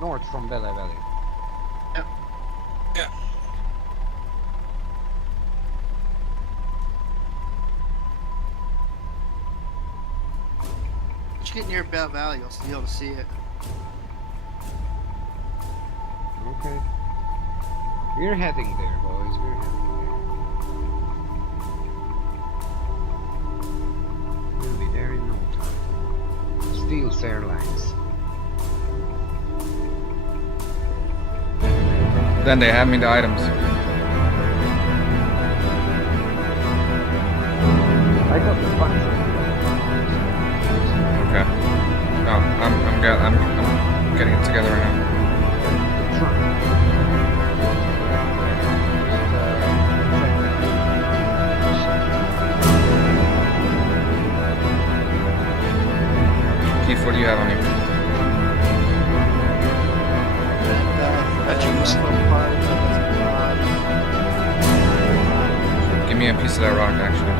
North from Belle Valley. Yep. Yeah. Once you get near Bell Valley, you'll be able to see it. Okay. We're heading there, boys. We're heading there. We'll be there in no time. Steels Airlines. Then they hand me the items. I got the bunch. Okay. No, I'm getting it together right now. Keith, what do you have on you? Give me a piece of that rock, actually.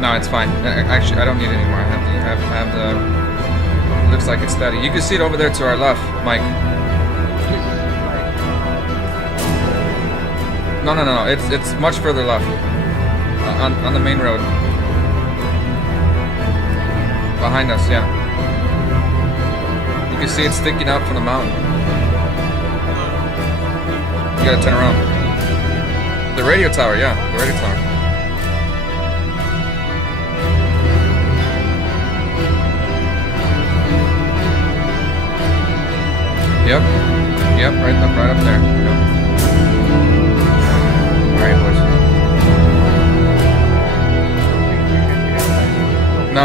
No, it's fine. Actually, I don't need it anymore. I have the. Looks like it's steady. You can see it over there to our left, Mike. No. It's much further left. On the main road. Behind us, yeah. You can see it sticking out from the mountain. You gotta turn around. The radio tower, yeah. The radio tower. Yep, right up there. Yep. Alright, boys. No.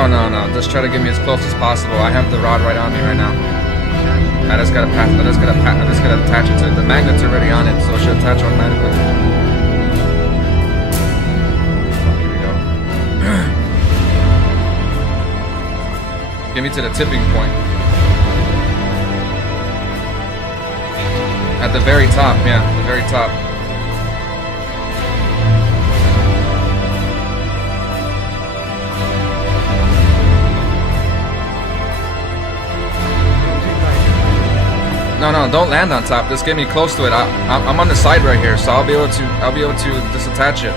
Just try to get me as close as possible. I have the rod right on me right now. I just gotta attach it to it. The magnet's already on it, so it should attach automatically. Here we go. Get me to the tipping point. At the very top, yeah, the very top. No, don't land on top. Just get me close to it. I'm on the side right here, so I'll be able to disattach it.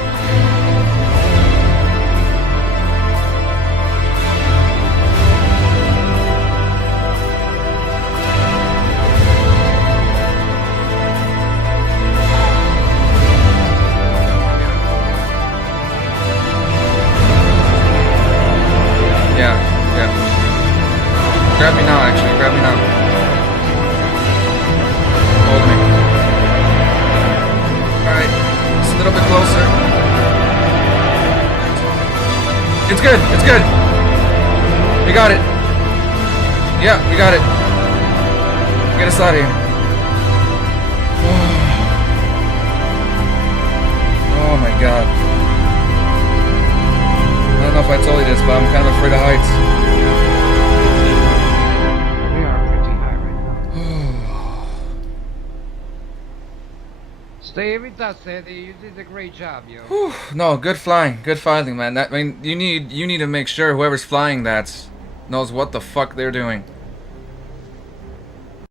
Grab me now, actually. Grab me now. Hold me. Alright. Just a little bit closer. It's good. It's good. We got it. Yeah, we got it. Get us out of here. Oh my god. I don't know if I told you this, but I'm kind of afraid of heights. Stay with us, Eddie. You did a great job, yo. Whew. No, good flying, man. You need to make sure whoever's flying that knows what the fuck they're doing.